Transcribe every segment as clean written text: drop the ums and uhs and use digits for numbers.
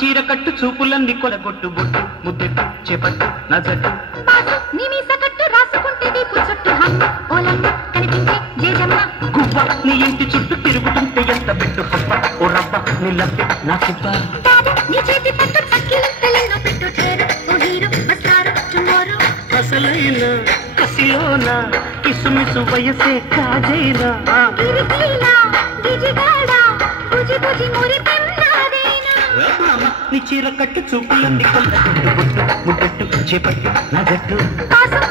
చీర కట్టు చూపులంది కొలగొట్టు బొట్టు ముద్దెట్టు చేపట్టు నా జట్టు నీ మీస కట్టు రాసుకుంటే దీపు చుట్టూ హమ్మ ఓలమ్మ కనిపించే జేజమ్మ గువ్వ నీ ఇంటి చుట్టూ తిరుగుతుంటే ఎంత పెట్టు పప్ప ఓ రవ్వ నీ లబ్బె నా చిప్ప నీ చేతి పట్టు చక్కిలింతలెన్నో పెట్టు చేరు ఓ హీరో వస్తారు టుమారో అసలైన కసిలోన కిసుమిసు వయసే కాజైనా గిరిగిలా గిజిగాడా బుజి బుజి మురి పెన్నాదేనా నీ చీర కట్టు చూపులంది కొలగొట్టు బొట్టు ముద్దెట్టు చేపట్టు నా జట్టు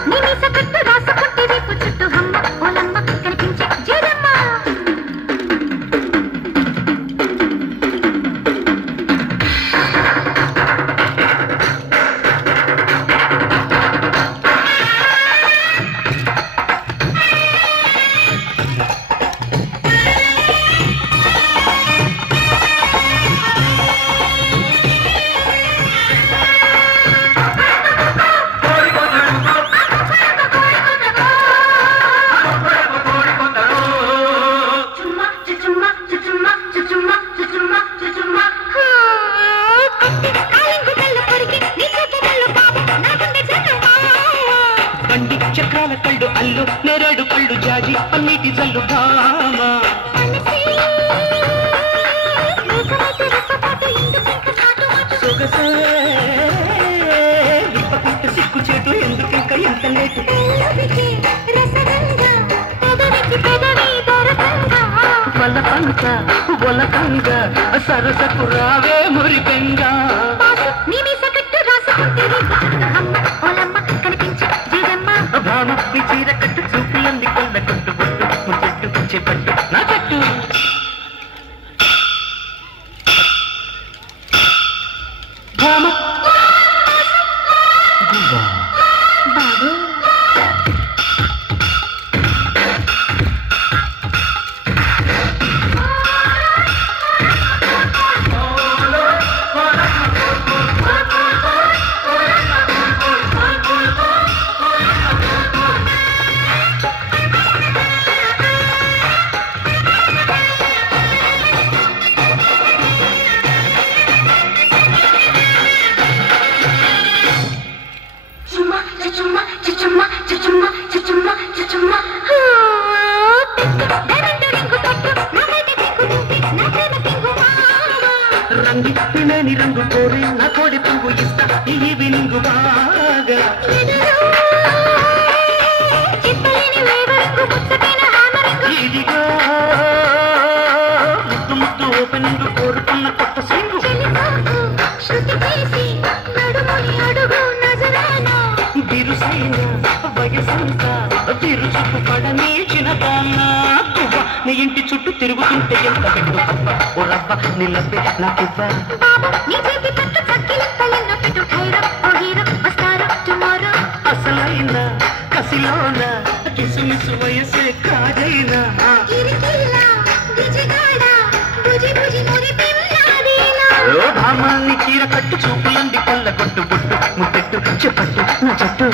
నీ మీస కట్టు రాసుకుంటే దీపు చుట్టూ హమ్మ ఓలమ్మ కనిపించే జేజమ్మ బండి చక్రాల కళ్ళు అల్లు నేరేడు కళ్ళు జాజి అన్నిటి జల్లు భామ సొగసే విప్పకుంట సిక్కు చేటు ఎందుకింక ఎంత లేటు వలకంక ఒలకంగా సరసకు రావే మురికంగా భామ నీ చీర కట్టు చూపులంది కొల్లగొట్టు బొట్టు ముద్దెట్టు చేపట్టు నా జట్టు భామ గువ్వా బాబు రంగి తినేని రంగు కోరి నా కోడి పువ్వు ఇస్తా ఈ ఈవినింగ్ బాగా ఇదిగో ముద్దు ముద్దు ఓపెనింగ్ కోరుకున్న కొత్త సింగు బిరుసైన వయసంతా తిరుచుకు పడని చిన్నదాన్న నీ ఇంటి చుట్టూ తిరుగుతుంటే ఎంత పెట్టు పప్ప ఓ రవ్వ నీ లబ్బె నాకివ్వ అసలైన కసిలోన కిసుమిసు వయసే కాజైనా ఓ భామ నీ చీర కట్టు చూపులంది కొల్లగొట్టు బొట్టు ముద్దెట్టు చెప్పట్టు నా జట్టు